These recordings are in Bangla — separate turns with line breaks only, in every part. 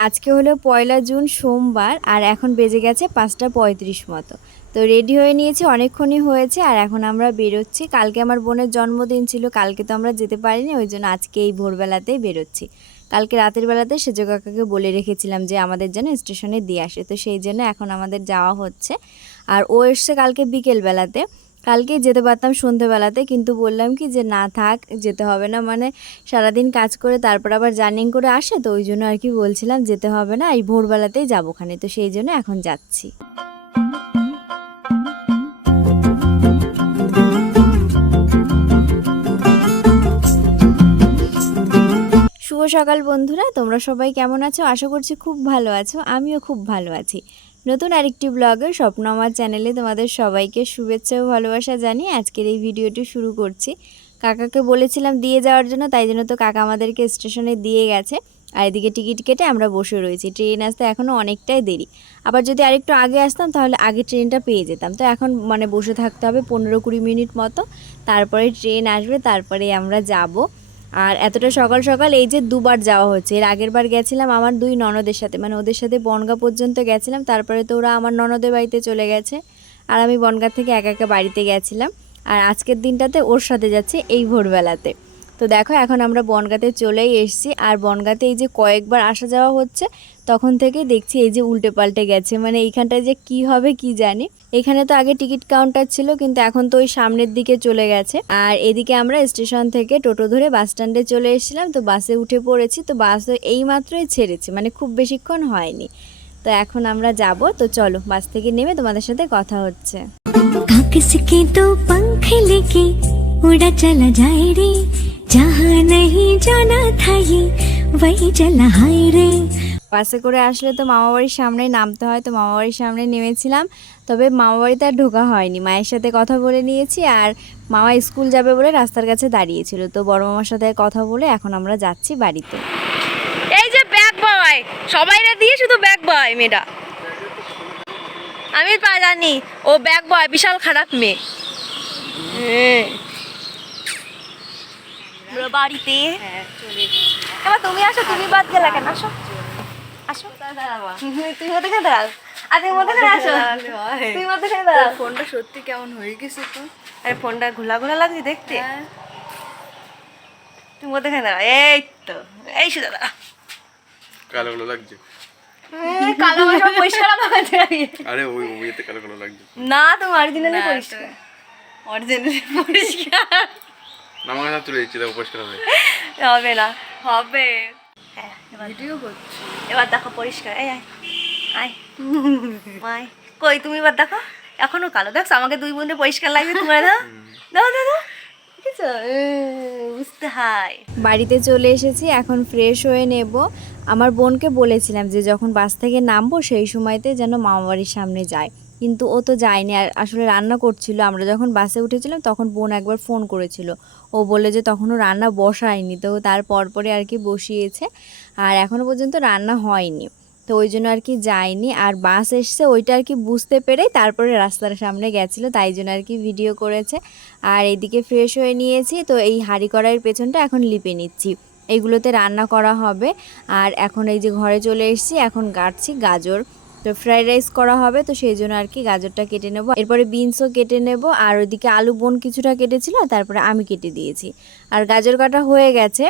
আজকে হলো পয়লা জুন, সোমবার, আর এখন বেজে গেছে পাঁচটা পঁয়ত্রিশ মতো। তো রেডি হয়ে নিয়েছি, অনেকক্ষণই হয়েছে, আর এখন আমরা বেরোচ্ছি। কালকে আমার বোনের জন্মদিন ছিল, কালকে তো আমরা যেতে পারিনি, ওই জন্য আজকে এই ভোরবেলাতেই বেরোচ্ছি। কালকে রাতের বেলাতে সেজো কাকাকে বলে রেখেছিলাম যে আমাদের যেন স্টেশনে দিয়ে আসে, তো সেই জন্য এখন আমাদের যাওয়া হচ্ছে। আর ও এসছে কালকে বিকেল বেলাতে কালকে যেতে পারতাম সন্ধেবেলাতে, কিন্তু বললাম কি যে না থাক, যেতে হবে না। মানে সারাদিন কাজ করে তারপর আবার জার্নিং করে আসে, তো ওই জন্য আর কি বলছিলাম যেতে হবে না, এই ভোরবেলাতেই যাব ওখানে। তো সেই জন্য এখন যাচ্ছি। শুভ সকাল বন্ধুরা, তোমরা সবাই কেমন আছো? আশা করছি খুব ভালো আছো, আমিও খুব ভালো আছি। নতুন আরেকটি ব্লগের স্বপ্ন আমার চ্যানেলে তোমাদের সবাইকে শুভেচ্ছা ও ভালোবাসা জানিয়ে আজকের এই ভিডিওটি শুরু করছি। কাকাকে বলেছিলাম দিয়ে যাওয়ার জন্য, তাই জন্য তো কাকা আমাদেরকে স্টেশনে দিয়ে গেছে। আর এদিকে টিকিট কেটে আমরা বসে রয়েছি। ট্রেন আসতে এখনও অনেকটাই দেরি। আবার যদি আরেকটু আগে আসতাম, তাহলে আগে ট্রেনটা পেয়ে যেতাম। তো এখন মানে বসে থাকতে হবে পনেরো কুড়ি মিনিট মতো। তারপরে ট্রেন আসবে, তারপরে আমরা যাব। আর এতটা সকাল সকাল এই যে দুবার যাওয়া হচ্ছে। এর আগের বার গেছিলাম আমার দুই ননদের সাথে মানে ওদের সাথে বনগা পর্যন্ত গেছিলাম, তারপরে তো ওরা আমার ননদের বাড়িতে চলে গেছে। আর আমি বনগা থেকে একা একা বাড়িতে গেছিলাম। আর আজকের দিনটাতে ওর সাথে যাচ্ছে এই ভোরবেলাতে। তো দেখো, এখন আমরা বনগাতে চলেই এসছি। আর বনগাতে এই যে কয়েকবার আসা যাওয়া হচ্ছে তখন থেকে দেখছি এই যে উল্টে পাল্টে গেছে মানে এইখানটায় যে কি হবে কি জানি এখানে তো আগে টিকিট কাউন্টার ছিল কিন্তু এখন তো ওই সামনের দিকে চলে গেছে আর এদিকে আমরা স্টেশন থেকে টোটো ধরে বাস স্ট্যান্ডে চলে এসেছিলাম তো বাসে উঠে পড়েছি তো বাস এই মাত্রই ছেড়েছে মানে খুব বেশিক্ষণ হয়নি তো এখন আমরা যাব তো চলো বাস থেকে নেমে তোমাদের সাথে কথা হচ্ছে
काकस के दो पंख लेके उड़ा चला जाए रे जहाँ नहीं जाना था ये वही चला हाय रे
বাসে করে আসলে তো মামাবাড়ির সামনেই নামতে হয় তো মামাবাড়ির সামনে নেমেছিলাম। তবে মামাবাড়িতে আর ঢোকা হয়নি। মায়ের সাথে কথা বলে নিয়েছি আর মামা স্কুল যাবে বলে রাস্তার কাছে দাঁড়িয়েছিল। তো বড় মামার সাথে কথা বলে এখন আমরা যাচ্ছি বাড়িতে।
এই যে ব্যাগ বয় সবাইরে দিয়ে শুধু ব্যাগ বয় মেয়েটা। আমি পা জানি ও ব্যাগ বয় বিশাল খারাপ মেয়ে। হ্যাঁ। বাড়িতে এবার তুমি আসো তুমি বাদ গেলা কেন? আসো। আসো। তুমি মধ্যে দাঁড়াও। আর তুমি মধ্যে আসো। তুমি মধ্যে দাঁড়াও।
ফোনটা সত্যি কেমন হয়ে গেছে তো?
আরে ফোনটা ঘোলা ঘোলা লাগছে দেখতে। তুমি মধ্যে দাঁড়াও। এই তো এই শুধু দাঁড়া।
কালো কালো লাগছে।
কালো মাসা পরিষ্কার আমার
আরে ওই ওইতে কালো কালো লাগছে।
না তুমি অরিজিনালি পরিষ্কার। অরিজিনালি
তুলে দিচ্ছি দেখো পরিষ্কার হবে।
হবে না। হবে। হ্যাঁ, এবার
ভিডিও করছি।
এবার দেখো পরিষ্কার। এই আয় আয়। আয়। কই তুমি এবার দেখো? এখনও কালো। দেখছ আমাকে দুই বোনে পরিষ্কার লাগবে তোমার দাও দাও দাও দাও বুঝতে হয়
বাড়িতে চলে এসেছি এখন ফ্রেশ হয়ে নেব। আমার বোনকে বলেছিলাম যে যখন বাস থেকে নামবো সেই সময়তে যেন মামাবাড়ির সামনে যায়। কিন্তু ও তো যায়নি। আর আসলে রান্না করছিল, আমরা যখন বাসে উঠেছিলাম তখন বোন একবার ফোন করেছিল। ও বলে যে তখনও রান্না বসায়নি, তো তার পরপরে আর কি বসিয়েছে। আর এখনও পর্যন্ত রান্না হয়নি, তো ওই জন্য আর কি যায়নি। আর বাস এসছে, ওইটা আর কি বুঝতে পেরে তারপরে রাস্তার সামনে গেছিল, তাই জন্য আর কি ভিডিও করেছে। আর এইদিকে ফ্রেশ হয়ে নিয়েছি, তো এই হাঁড়ি কড়াইয়ের পেছনটা এখন লিপে নিচ্ছি। এইগুলোতে রান্না করা হবে। আর এখন এই যে ঘরে চলে এসেছি, এখন কাটছি গাজর। তো ফ্রাইড রাইস করা হবে, তো সেই জন্য আর কি গাজরটা কেটে নেব। এরপরে বিনসও কেটে নেব, আর ওইদিকে আলু বোন কিছুটা কেটেছিল তারপরে আমি কেটে দিয়েছি। আর গাজর কাটা হয়ে গেছে,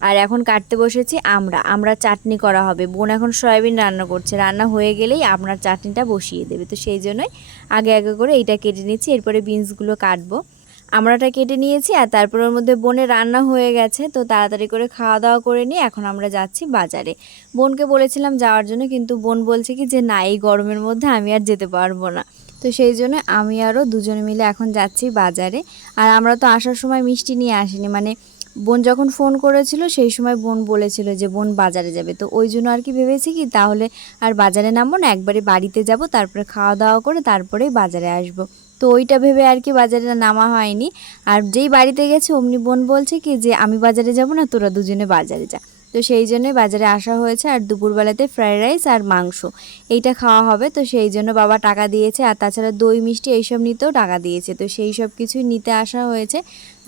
আর এখন কাটতে বসেছি আমরা। আমরা চাটনি করা হবে। বোন এখন সয়াবিন রান্না করছে। রান্না হয়ে গেলেই আপনার চাটনিটা বসিয়ে দেবে। তো সেই জন্যই আগে আগে করে এইটা কেটে নিচ্ছি। এরপরে বিনসগুলো কাটবো। আমরাটা কেটে নিয়েছি আর তারপর ওর মধ্যে বোনের রান্না হয়ে গেছে, তো তাড়াতাড়ি করে খাওয়া দাওয়া করে নিয়ে এখন আমরা যাচ্ছি বাজারে। বোনকে বলেছিলাম যাওয়ার জন্য, কিন্তু বোন বলছে কি যে, না, এই গরমের মধ্যে আমি আর যেতে পারব না। তো সেই জন্য আমি আরও দুজনে মিলে এখন যাচ্ছি বাজারে। আর আমরা তো আসার সময় মিষ্টি নিয়ে আসিনি মানে বোন যখন ফোন করেছিল, সেই সময় বোন বলেছিল যে, বোন বাজারে যাবে। তো ওই জন্য আর কি ভেবেছি কি, তাহলে আর বাজারে নামবো না, একবারে বাড়িতে যাব, তারপরে খাওয়া দাওয়া করে তারপরেই বাজারে আসব। তো ওইটা ভেবে আর কি বাজারে নামা হয়নি। আর যেই বাড়িতে গেছে, অমনি বোন বলছে কি যে, আমি বাজারে যাব না, তোরা দুজনে বাজারে যা। তো সেই জন্যই বাজারে আসা হয়েছে আর দুপুরবেলাতে ফ্রাইড রাইস আর মাংস। এইটা খাওয়া হবে, তো সেই জন্য বাবা টাকা দিয়েছে আর তাছাড়া দই মিষ্টি এইসব নিতেও টাকা দিয়েছে। তো সেই সব কিছুই নিতে আসা হয়েছে।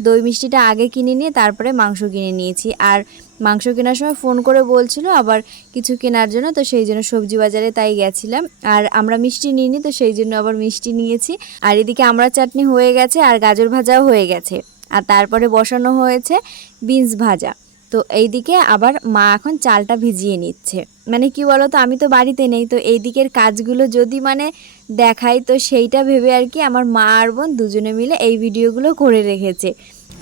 দই মিষ্টিটা আগে কিনে নিয়ে তারপরে মাংস কিনে নিয়েছি। আর মাংস কেনার সময় ফোন করে বলছিল আবার কিছু কেনার জন্য, তো সেই জন্য সবজি বাজারে তাই গেছিলাম। আর আমরা মিষ্টি নিইনি, তো সেই জন্য আবার মিষ্টি নিয়েছি। আর এদিকে আমরা চাটনি হয়ে গেছে আর গাজর ভাজাও হয়ে গেছে। আর তারপরে বসানো হয়েছে বিনস ভাজা। তো এইদিকে আবার মা এখন চালটা ভিজিয়ে নিচ্ছে। মানে কি বলো তো আমি তো বাড়িতে নেই, তো এই দিকের কাজগুলো যদি মানে দেখাই, তো সেইটা ভেবে আর কি আমার মা আর বোন দুজনে মিলে এই ভিডিওগুলো করে রেখেছে।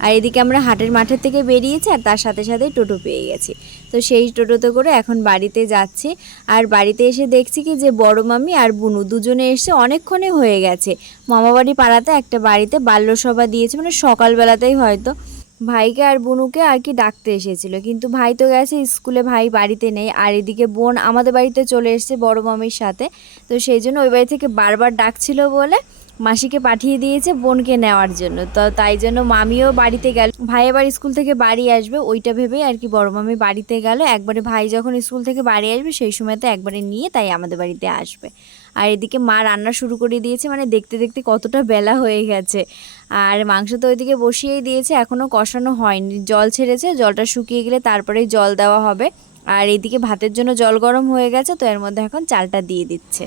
আর এদিকে আমরা হাটের মাঠের থেকে বেরিয়েছি, আর তার সাথে সাথে টোটো পেয়ে গেছি। তো সেই টোটোতে করে এখন বাড়িতে যাচ্ছি। আর বাড়িতে এসে দেখছি কি যে বড় মামি আর বুনু দুজনে এসে অনেকক্ষণে হয়ে গেছে। মামাবাড়ি পাড়াতে একটা বাড়িতে বাল্যসভা দিয়েছে মানে সকালবেলাতেই হয়তো। ভাইকে আর বোনুকে আর কি ডাকতে এসেছিল। কিন্তু ভাই তো গেছে, স্কুলে ভাই বাড়িতে নেই। আর এদিকে বোন আমাদের বাড়িতে চলে এসেছে বড় মামির সাথে। তো সেই জন্য ওই বাড়ি থেকে বারবার ডাকছিল বলে মাসিকে পাঠিয়ে দিয়েছে বোনকে নেওয়ার জন্য। তো তাই জন্য মামিও বাড়িতে গেল। ভাই এবার স্কুল থেকে বাড়ি আসবে, ওইটা ভেবেই আর কি বড় মামি বাড়িতে গেল। একবারে ভাই যখন স্কুল থেকে বাড়ি আসবে, সেই সময়তে একবারে নিয়ে তাই আমাদের বাড়িতে আসবে। আর এদিকে মা রান্না শুরু করে দিয়েছে মানে দেখতে দেখতে কতটা বেলা হয়ে গেছে। আর মাংস তো ওইদিকে বসিয়েই দিয়েছে এখনও কষানো হয়নি। জল ছেড়েছে জলটা শুকিয়ে গেলে তারপরেই জল দেওয়া হবে। আর এদিকে ভাতের জন্য জল গরম হয়ে গেছে তো এর মধ্যে এখন চালটা দিয়ে দিচ্ছে।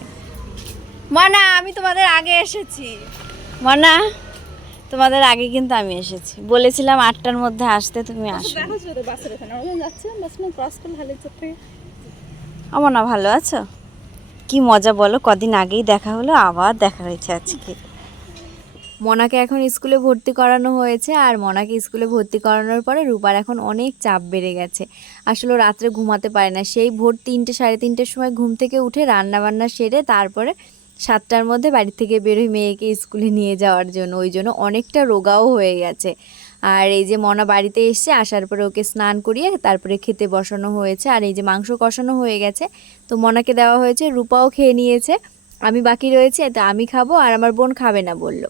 মনা আমি তোমাদের আগে এসেছি। মনা তোমাদের আগে কিন্তু আমি এসেছি। বলেছিলাম আটটার মধ্যে আসতে তুমি আসো। আমার না ভালো আছো? কি মজা বলো? কদিন আগেই দেখা হলো, আবার দেখা হয়েছে আজকে। মনাকে এখন স্কুলে ভর্তি করানো হয়েছে আর মনাকে স্কুলে ভর্তি করানোর পরে রূপার এখন অনেক চাপ বেড়ে গেছে। আসলে রাত্রে ঘুমাতে পারে না। সেই ভোর তিনটে, সাড়ে তিনটের সময় ঘুম থেকে উঠে রান্না বান্না সেরে তারপরে সাতটার মধ্যে বাড়ি থেকে বেরোয় মেয়েকে স্কুলে নিয়ে যাওয়ার জন্য। ওই জন্য অনেকটা রোগাও হয়ে গেছে। আর এই যে মনা বাড়িতে এসছে আসার পরে ওকে স্নান করিয়ে তারপরে খেতে বসানো হয়েছে। আর এই যে মাংস কষানো হয়ে গেছে। তো মনাকে দেওয়া হয়েছে, রূপাও খেয়ে নিয়েছে। আমি বাকি রয়েছে, তো আমি খাব আর আমার বোন খাবে না বলল।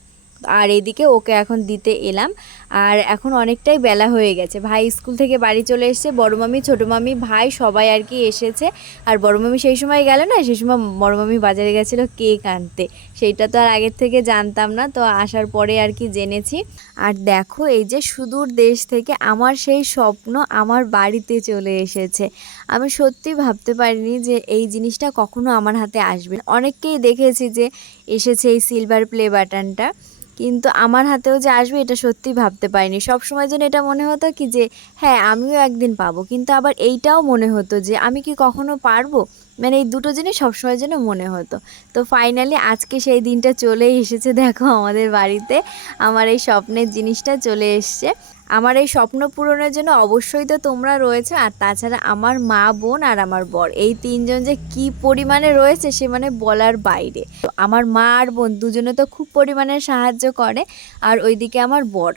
আর এদিকে ওকে এখন দিতে এলাম। আর এখন অনেকটাই বেলা হয়ে গেছে। ভাই স্কুল থেকে বাড়ি চলে এসেছে। বড় মামি, ছোটো মামি, ভাই সবাই আর কি এসেছে। আর বড় মামি সেই সময় গেল না? সেই সময় বড় মামি বাজারে গেছিল কেক আনতে। সেইটা তো আর আগের থেকে জানতাম না। তো আসার পরে আর কি জেনেছি। আর দেখো, এই যে সুদূর দেশ থেকে আমার সেই স্বপ্ন আমার বাড়িতে চলে এসেছে। আমি সত্যি ভাবতে পারিনি যে এই জিনিসটা কখনো আমার হাতে আসবে অনেককেই দেখেছি যে এসেছে এই সিলভার প্লে বাটনটা কিন্তু আমার হাতেও যে আসবে এটা সত্যি ভাবতে পারিনি। সব সময় যেন এটা মনে হতো কি যে হ্যাঁ আমিও একদিন পাবো। কিন্তু আবার এইটাও মনে হতো যে, আমি কি কখনো পারব? মানে এই দুটো জিনিস সবসময় যেন মনে হতো। তো ফাইনালি আজকে সেই দিনটা চলেই এসেছে, দেখো আমাদের বাড়িতে। আমার এই স্বপ্নের জিনিসটা চলে এসছে। আমার এই স্বপ্ন পূরণের জন্য অবশ্যই তো তোমরা রয়েছে, আর তাছাড়া আমার মা, বোন আর আমার বর। এই তিনজন যে কি পরিমাণে রয়েছে সে মানে বলার বাইরে। আমার মা আর বোন দুজনে তো খুব পরিমাণে সাহায্য করে, আর ওইদিকে আমার বর।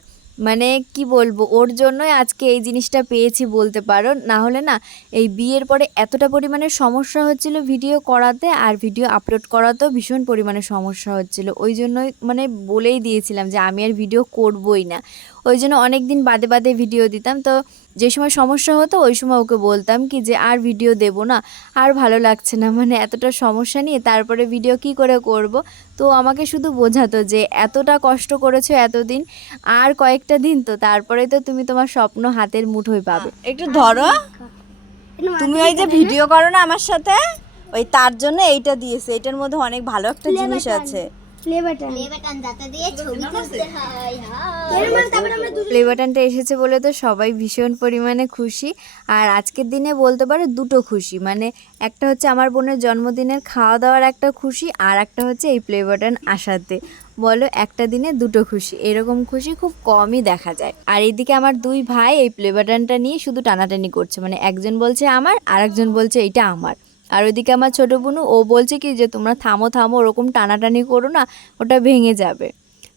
মানে কি বলব, ওর জন্যই আজকে এই জিনিসটা পেয়েছি বলতে পারো। না হলে না, এই বিয়ের পরে এতটা পরিমাণে সমস্যা হচ্ছিল ভিডিও করাতে আর ভিডিও আপলোড করাতেও ভীষণ পরিমাণে সমস্যা হচ্ছিল। ওই জন্যই মানে বলেই দিয়েছিলাম যে আমি আর ভিডিও করবই না। ওই জন্য অনেক দিন বাদে বাদে ভিডিও দিতাম। তো যে সময় সমস্যা হতো ওই সময় ওকে বলতাম কি যে আর ভিডিও দেব না আর ভালো লাগছে না। মানে এতটা সমস্যা নিয়ে তারপরে ভিডিও কি করে করব? তো আমাকে শুধু বোঝাতো যে এতটা কষ্ট করেছ এতদিন আর কয়েকটা দিন তো তারপরে তো তুমি তোমার স্বপ্ন হাতের মুঠোয় পাবে। একটু ধরো। তুমি ওই যে ভিডিও করো না আমার সাথে? ওই তার জন্য এইটা দিয়েছে। এটার মধ্যে অনেক ভালো একটা জিনিস আছে। প্লে বাটনটা এসেছে বলে তো সবাই ভীষণ পরিমাণে খুশি। আর আজকের দিনে বলতে পারো দুটো খুশি। মানে একটা হচ্ছে আমার বোনের জন্মদিনের খাওয়া দাওয়ার একটা খুশি আর একটা হচ্ছে এই প্লে বাটন আসাতে। বলো একটা দিনে দুটো খুশি। এরকম খুশি খুব কমই দেখা যায়। আর এইদিকে আমার দুই ভাই এই প্লে বাটনটা নিয়ে শুধু টানাটানি করছে। মানে একজন বলছে আমার আর একজন বলছে এটা আমার। আর ওইদিকে আমার ছোটো বোনু ও বলছে কি যে তোমরা থামো থামো, ওরকম টানাটানি করো না, ওটা ভেঙে যাবে।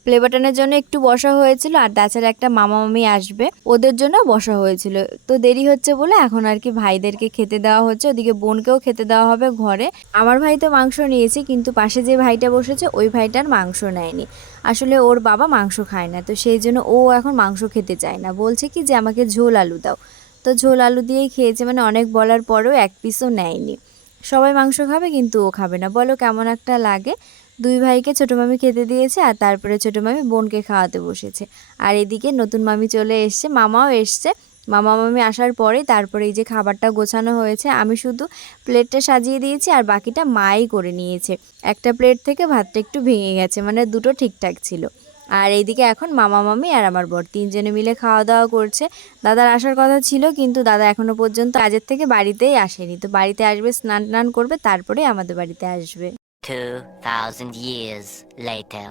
প্লে বাটনের জন্য একটু বসা হয়েছিল, আর তাছাড়া একটা মামা মামি আসবে, ওদের জন্য বসা হয়েছিল। তো দেরি হচ্ছে বলে এখন আর কি ভাইদেরকে খেতে দেওয়া হচ্ছে, ওদিকে বোনকেও খেতে দেওয়া হবে ঘরে। আমার ভাই তো মাংস নিয়েছে, কিন্তু পাশে যে ভাইটা বসেছে, ওই ভাইটার মাংস নেয়নি। আসলে ওর বাবা মাংস খায় না, তো সেই জন্য ও এখন মাংস খেতে চায় না। বলছে কি যে আমাকে ঝোল আলু দাও। তো ঝোল আলু দিয়েই খেয়েছে মানে অনেক বলার পরেও এক পিসও নেয়নি। সবাই মাংস খাবে কিন্তু ও খাবে না। বলো কেমন একটা লাগে। দুই ভাইকে ছোটো মামি খেতে দিয়েছে আর তারপরে ছোটো মামি বোনকে খাওয়াতে বসেছে। আর এদিকে নতুন মামি চলে এসছে, মামাও এসছে। মামা মামি আসার পরে তারপরে এই যে খাবারটা গোছানো হয়েছে, আমি শুধু প্লেটটা সাজিয়ে দিয়েছি আর বাকিটা মাই করে নিয়েছে। একটা প্লেট থেকে ভাতটা একটু ভেঙে গেছে মানে দুটো ঠিকঠাক ছিল। আর এইদিকে এখন মামা মামি আর আমার বর তিনজনে মিলে খাওয়া দাওয়া করছে। দাদার আসার কথা ছিল কিন্তু দাদা এখনও পর্যন্ত কাজের থেকে বাড়িতেই আসেনি। তো বাড়িতে আসবে স্নান টান করবে তারপরে আমাদের বাড়িতে আসবে।
2,000 years later.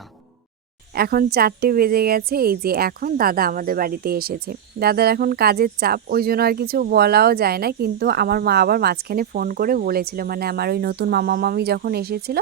এখন চারটে বেজে গেছে, এই যে এখন দাদা আমাদের বাড়িতে এসেছে। দাদার এখন কাজের চাপ, ওই জন্য আর কিছু বলাও যায় না, কিন্তু আমার মা আবার মাঝখানে ফোন করে বলেছিল মানে আমার ওই নতুন মামা মামি যখন এসেছিল,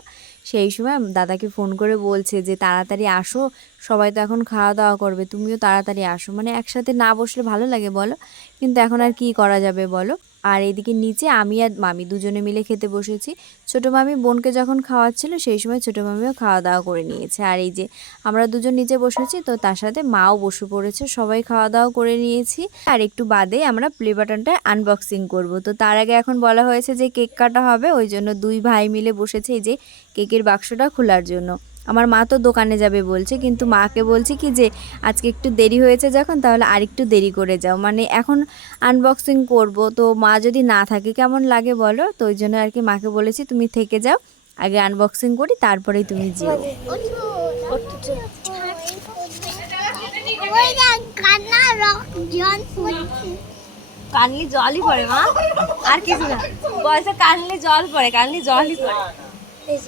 সেই সময় দাদাকে ফোন করে বলছে যে, তাড়াতাড়ি আসো, সবাই তো এখন খাওয়া দাওয়া করবে, তুমিও তাড়াতাড়ি আসো। মানে একসাথে না বসলে ভালো লাগে বলো, কিন্তু এখন আর কি করা যাবে বলো? আর এদিকে নিচে আমি আর মামি দুজনে মিলে খেতে বসেছি। ছোটো মামি বোনকে যখন খাওয়াচ্ছিল, সেই সময় ছোটো মামিও খাওয়া দাওয়া করে নিয়েছে। আর এই যে আমরা দুজন নিচে বসেছি, তো তার সাথে মাও বসে পড়েছে। সবাই খাওয়া দাওয়া করে নিয়েছি। আর একটু বাদে আমরা প্লে বাটনটা আনবক্সিং করব। তো তার আগে এখন বলা হয়েছে যে কেক কাটা হবে, ওই জন্য দুই ভাই মিলে বসেছে এই যে কেকের বাক্সটা খোলার জন্য। আমার মা তো দোকানে যাবে বলছে, কিন্তু মাকে বলছি কি যে, আজকে একটু দেরি হয়েছে যখন, তাহলে আরেকটু দেরি করে যাও। মানে এখন আনবক্সিং করব, তো মা যদি না থাকে কেমন লাগে বলো? তো ওই জন্য আর কি মাকে বলেছি, তুমি থেকে যাও, আগে আনবক্সিং করি, তারপরেই তুমি যেও।
কানলি জলই পড়ে মা। আর কিছু না। বয়সে কানলি জল পড়ে, কানলি জলই পড়ে।
আজ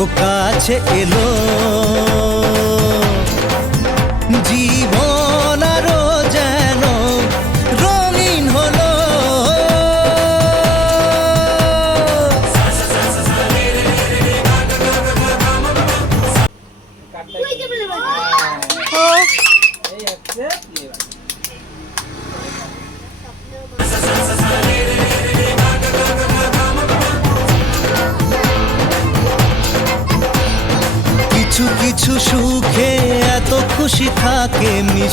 ও কাছে এলো।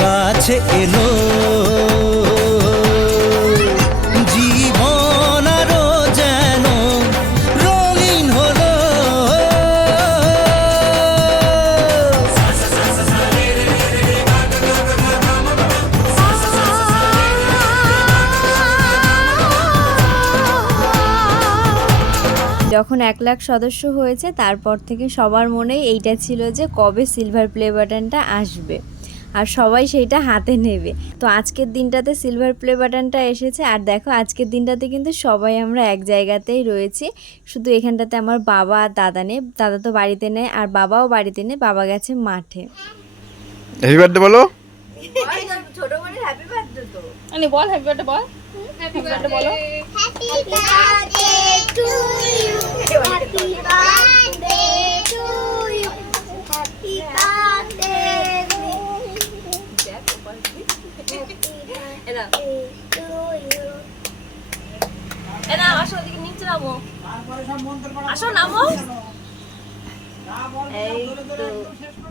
কাছে এলো। যেন
যখন এক লাখ সদস্য হয়েছে, তারপর থেকে সবার মনেই এইটা ছিল যে কবে সিলভার প্লে বাটনটা আসবে। আর সবাই সেইটা হাতে নেবে। তো আজকের দিনটাতে সিলভার প্লে বাটনটা এসেছে। আর দেখো আজকের দিনটাতে কিন্তু সবাই আমরা এক জায়গাতেই রয়েছি। শুধু এখানটাতে আমার বাবা আর দাদা নেই। দাদা তো বাড়িতে নেই আর বাবাও বাড়িতে নেই বাবা গেছে মাঠে।
হ্যাপি বার্থডে বলো।
আনি বল হ্যাপি বার্থডে বল হ্যাপি বার্থডে বলো।
Happy birthday to you. Happy birthday to you. Happy birthday.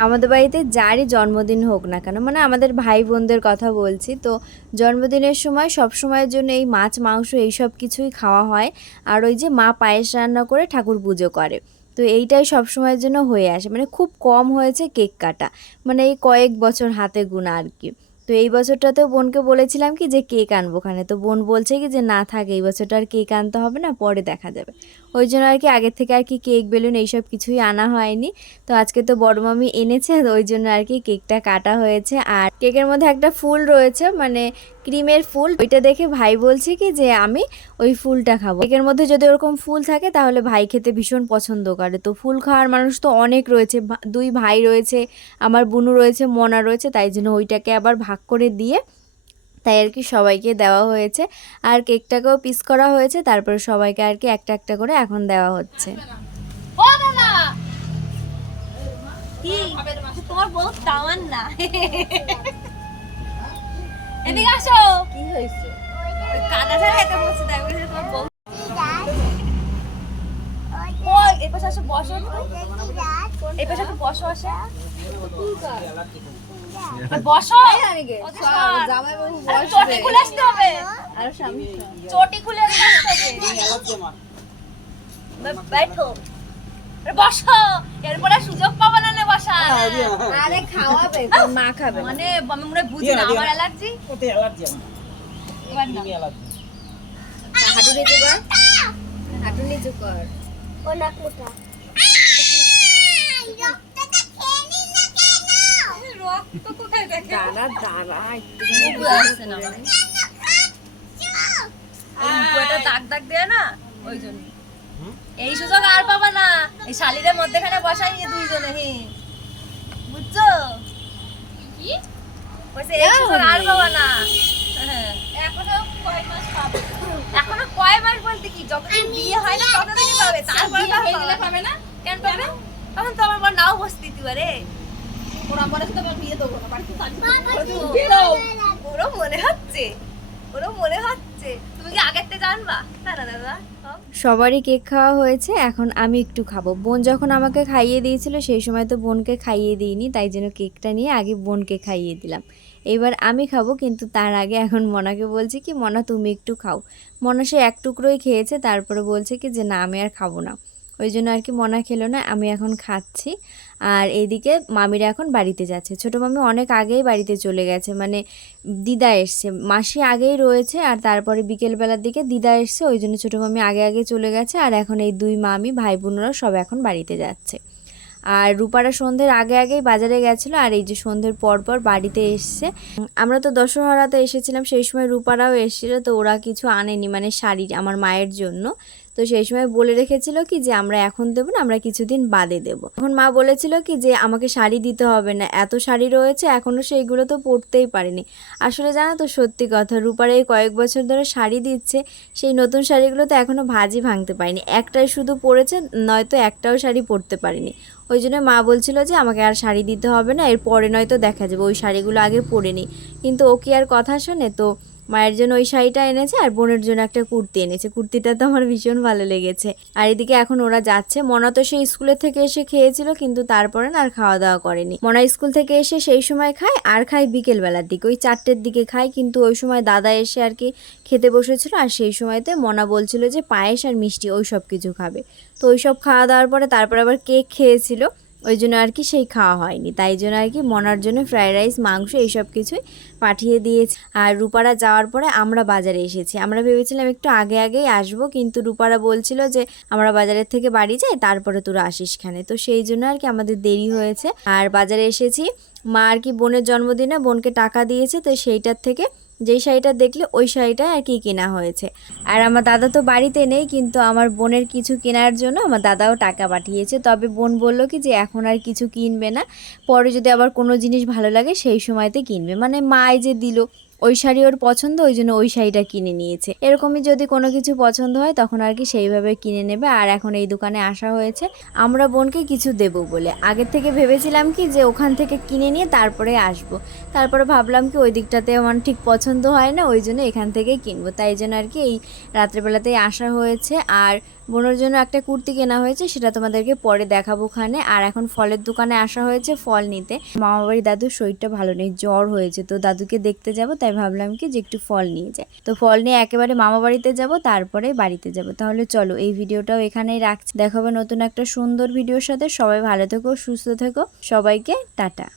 আমাদের বাড়িতে যারই জন্মদিন হোক না কেন মানে আমাদের ভাই বোনদের কথা বলছি, তো জন্মদিনের সময় সব সময়ের জন্য এই মাছ, মাংস এই সব কিছুই খাওয়া হয়, আর ওই যে মা পায়েস রান্না করে ঠাকুর পুজো করে, তো এইটাই সবসময়ের জন্য হয়ে আসে মানে খুব কম হয়েছে কেক কাটা মানে এই কয়েক বছর হাতে গুণা আর কি। তো এই বছরটাতেও বোনকে বলেছিলাম কি যে কেক আনব ওখানে। তো বোন বলছে কি যে, না থাকে, এই বছরটা আর কেক আনতে হবে না, পরে দেখা যাবে। ওই জন্য আর কি আগের থেকে আর কি কেক বেলুন এইসব কিছুই আনা হয়নি। তো আজকে তো বড় মামি এনেছে ওই জন্য আর কি কেকটা কাটা হয়েছে। আর কেকের মধ্যে একটা ফুল রয়েছে মানে ক্রিমের ফুল। ওইটা দেখে ভাই বলছে কি যে, আমি ওই ফুলটা খাব। কেকের মধ্যে যদি ওরকম ফুল থাকে, তাহলে ভাই খেতে ভীষণ পছন্দ করে। তো ফুল খাওয়ার মানুষ তো অনেক রয়েছে। দুই ভাই রয়েছে, আমার বুনু রয়েছে, মনা রয়েছে, তাই জন্য ওইটাকে আবার ভাগ করে দিয়ে তাই আর কি সবাইকে দেওয়া হয়েছে। আর কেকটাকেও পিস করা হয়েছে, তারপরে সবাইকে আর কি একটা একটা করে এখন দেওয়া হচ্ছে।
তোমার বউ তাওয়ান না
এদিকে আসো।
কি হয়েছে? কাদা ছাড়া এত বসে তাই তোমার বউ।
এই পাশে আসো বসো এই পাশে একটু বসো আসে। বসো। আরে চটি খুলে আসতে হবে। চটি খুলে আসতে হবে। বসো। এরপরে সুযোগ পাবো না
আরে খাওয়াবে মা খাবে।
মানে আমি মনে বুঝি না আমার অ্যালার্জি?
হাঁটু নিচু কর। হাঁটু নিচু কর।
রক্ত কোথায় দেখে?
দাঁড়া দাঁড়া একটু
আসছে না মানে? দাগ দাগ দেয় না? ওই জন্য। এই সুযোগ আর পাবা না। এই শালিদের মধ্যেখানে বসাই নিয়ে দুইজনে হি। কি? বলছে আর পাবা না? হ্যাঁ। এখনও কয় মাস পাবে? এখনও কয় মাস বলতে কি যতদিন বিয়ে হয় না ততদিনই পাবে। তারপরে তো আর পাবে পাবে না? কেন পাবে? তখন তো আমার বর নাও বসতে দিতে পারে ওরা বলে তো তোমার বিয়ে দেবো না বাড়িতে ওরও মনে হচ্ছে। ওরও মনে হচ্ছে। তুমি কি আগের থেকে জানবা? না না দাদা
সবারই কেক খাওয়া হয়েছে, এখন আমি একটু খাব। বোন যখন আমাকে খাইয়ে দিয়েছিল, সেই সময় তো বোনকে খাইয়ে দিইনি, তাই জন্য কেকটা নিয়ে আগে বোনকে খাইয়ে দিলাম। এবার আমি খাব, কিন্তু তার আগে এখন মনাকে বলছি কি, মনা, তুমি একটু খাও। মনা সে এক টুকরোই খেয়েছে, তারপরে বলছে কি যে, না, আমি আর খাব না। ওই জন্য আর কি মনা খেলো না, আমি এখন খাচ্ছি। আর এইদিকে মামিরা এখন বাড়িতে যাচ্ছে। ছোটো মামি অনেক আগেই বাড়িতে চলে গেছে মানে দিদা এসছে। মাসি আগেই রয়েছে আর তারপরে বিকেলবেলার দিকে দিদা এসছে ওই জন্য ছোটো মামি আগে আগে চলে গেছে। আর এখন এই দুই মামি, ভাই বোনরা সব এখন বাড়িতে যাচ্ছে। আর রূপারা সন্ধ্যের আগে আগেই বাজারে গেছিল আর এই যে সন্ধ্যের পর পর বাড়িতে এসছে। আমরা তো দশহরাতে এসেছিলাম, সেই সময় রূপারাও এসেছিল, তো ওরা কিছু আনেনি মানে শাড়ি আমার মায়ের জন্য। তো সেই সময় বলে রেখেছিল কি যে আমরা এখন দেবো না, আমরা কিছুদিন বাদে দেবো। এখন মা বলেছিল কি যে আমাকে শাড়ি দিতে হবে না, এত শাড়ি রয়েছে এখনও সেইগুলো তো পরতেই পারিনি। আসলে জানো তো সত্যি কথা, রূপার এই কয়েক বছর ধরে শাড়ি দিচ্ছে, সেই নতুন শাড়িগুলো তো এখনও ভাজি ভাঙতে পারিনি। একটাই শুধু পরেছে, নয়তো একটাও শাড়ি পরতে পারিনি। ওই জন্য মা বলছিল যে আমাকে আর শাড়ি দিতে হবে না এর পরে নয়তো দেখা যাবে, ওই শাড়িগুলো আগে পরে নিই কিন্তু ও কি আর কথা শোনে? তো মায়ের জন্য ওই শাড়িটা এনেছে আর বোনের জন্য একটা কুর্তি এনেছে। কুর্তিটা তো আমার ভীষণ ভালো লেগেছে। আর এদিকে এখন ওরা যাচ্ছে। মনা তো সেই স্কুলের থেকে এসে খেয়েছিল, কিন্তু তারপরে না আর খাওয়া দাওয়া করেনি। মনা স্কুল থেকে এসে সেই সময় খায় আর খায় বিকেল বেলার দিকে। ওই চারটের দিকে খায়, কিন্তু ওই সময় দাদা এসে আর কি খেতে বসেছিল আর সেই সময়তে মনা বলছিল যে পায়েস আর মিষ্টি ওই সব কিছু খাবে। তো ওই সব খাওয়া দাওয়ার পরে তারপরে আবার কেক খেয়েছিল। ওই জন্য আর কি সেই খাওয়া হয়নি। তাই জন্য আর কি মনার জন্য ফ্রাইড রাইস মাংস এইসব কিছুই পাঠিয়ে দিয়েছি। আর রূপারা যাওয়ার পরে আমরা বাজারে এসেছি। আমরা ভেবেছিলাম একটু আগে আগেই আসব, কিন্তু রূপারা বলছিল যে আমরা বাজারের থেকে বাড়ি যাই, তারপরে তোরা আসিস খানে। তো সেই জন্য আর কি আমাদের দেরি হয়েছে। আর বাজারে এসেছি, মা আর কি বোনের জন্মদিনে বোনকে টাকা দিয়েছে, তো সেইটার থেকে যেই শাড়িটা দেখলে ওই শাড়িটা আর কি কেনা হয়েছে। আর আমার দাদা তো বাড়িতে নেই, কিন্তু আমার বোনের কিছু কেনার জন্য আমার দাদাও টাকা পাঠিয়েছে। তবে বোন বলল কি যে এখন আর কিছু কিনবে না, পরে যদি আবার কোনো জিনিস ভালো লাগে সেই সময়তে কিনবে। মানে মাই যে দিল ওই শাড়ি ওর পছন্দ, ওই জন্য ওই শাড়িটা কিনে নিয়েছে। এরকমই যদি কোনো কিছু পছন্দ হয়, তখন আর কি সেইভাবে কিনে নেবে। আর এখন এই দোকানে আসা হয়েছে। আমরা বোনকে কিছু দেব বলে। আগের থেকে ভেবেছিলাম কি যে ওখান থেকে কিনে নিয়ে তারপরে আসব। তারপরে ভাবলাম কি ওই দিকটাতে আমার ঠিক পছন্দ হয় না, ওই জন্য এখান থেকেই কিনবো। তাই জন্য আর কি এই রাত্রেবেলাতেই আসা হয়েছে। আর বোনের জন্য একটা কুর্তি কেনা হয়েছে, সেটা তোমাদেরকে পরে দেখাবো ওখানে। আর এখন ফলের দোকানে আসা হয়েছে ফল নিতে। মামা বাড়ি দাদুর শরীরটা ভালো নেই, জ্বর হয়েছে। তো দাদুকে দেখতে যাব, তাই ভাবলাম কি যে একটু ফল নিয়ে যায় তো ফল নিয়ে একেবারে মামা বাড়িতে যাব, তারপরে বাড়িতে যাব। তাহলে চলো, এই ভিডিওটাও এখানেই রাখছি। দেখাবে নতুন একটা সুন্দর ভিডিওর সাথে। সবাই ভালো থেকো, সুস্থ থেকো। সবাইকে টাটা।